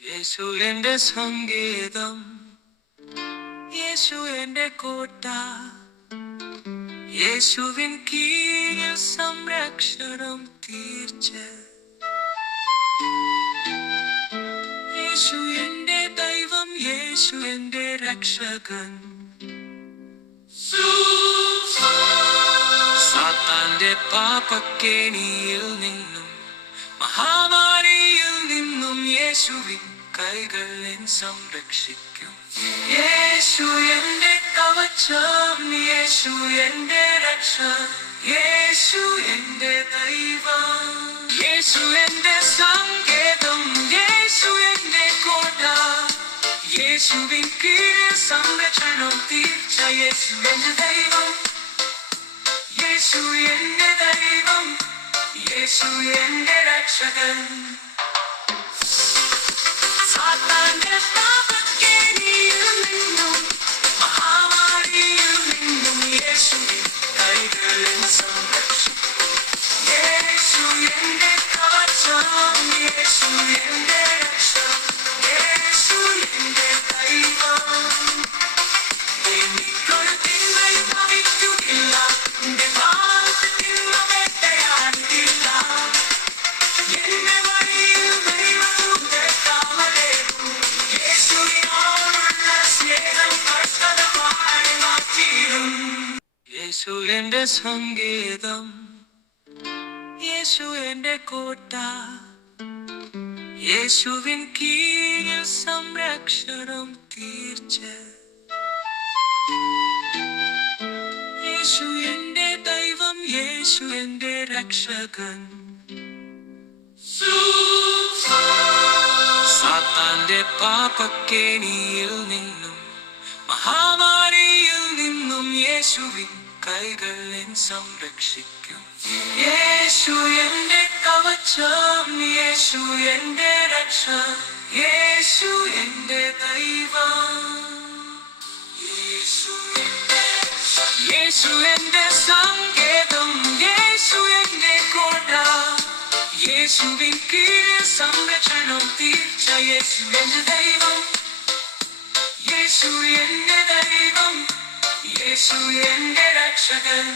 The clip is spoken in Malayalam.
യേശു എന്റെ സംഗീതം യേശുവിന്റെ കോട്ട യേശുവിൻ കീഴിൽ സംരക്ഷണം തീർച്ച. യേശു എന്റെ ദൈവം യേശു എന്റെ രക്ഷകൻ. സാത്താന്റെ പാപക്കേണിയിൽ നിന്നും മഹാമാരിയിൽ നിന്നും യേശുവിൻ കൈകൾ എൻ സംരക്ഷിക്കും. യേശു എന്റെ കവചം യേശു എന്റെ രക്ഷ യേശു എന്റെ ദൈവം. യേശു എന്റെ സങ്കേതം യേശു എന്റെ കോട്ട. യേശുവിൻ കീഴ് സംരക്ഷണം തീർച്ച യേശു എന്റെ ദൈവം. യേശു എന്റെ ദൈവം. 예수의 낙차된 사탄의 마법의 이유는 마하마리 이유는 예수님 나의 그린 성백신 예수의 내 거점 예수의 내 യേശു എന്റെ സംഗീതം യേശുവിന്റെ കോട്ട യേശുവിൻ കീഴിൽ സംരക്ഷണം തീർച്ച. യേശു എന്റെ ദൈവം യേശു എന്റെ രക്ഷകൻ. സാത്താന്റെ പാപക്കേണിയിൽ നിന്നും മഹാമാരിയിൽ നിന്നും യേശുവിൻ എൻ സംരക്ഷിക്കും. യേശു എന്റെ കവചം യേശു എന്റെ രക്ഷ യേശു എന്റെ ദൈവം. യേശു എന്റെ സങ്കേതം യേശു എന്റെ കോട യേശുവിൻ കീഴിൽ സംരക്ഷണം തീർച്ച യേശു എന്റെ ദൈവം. യേശു എന്റെ ദൈവം യേശു എന്റെ രക്ഷകൻ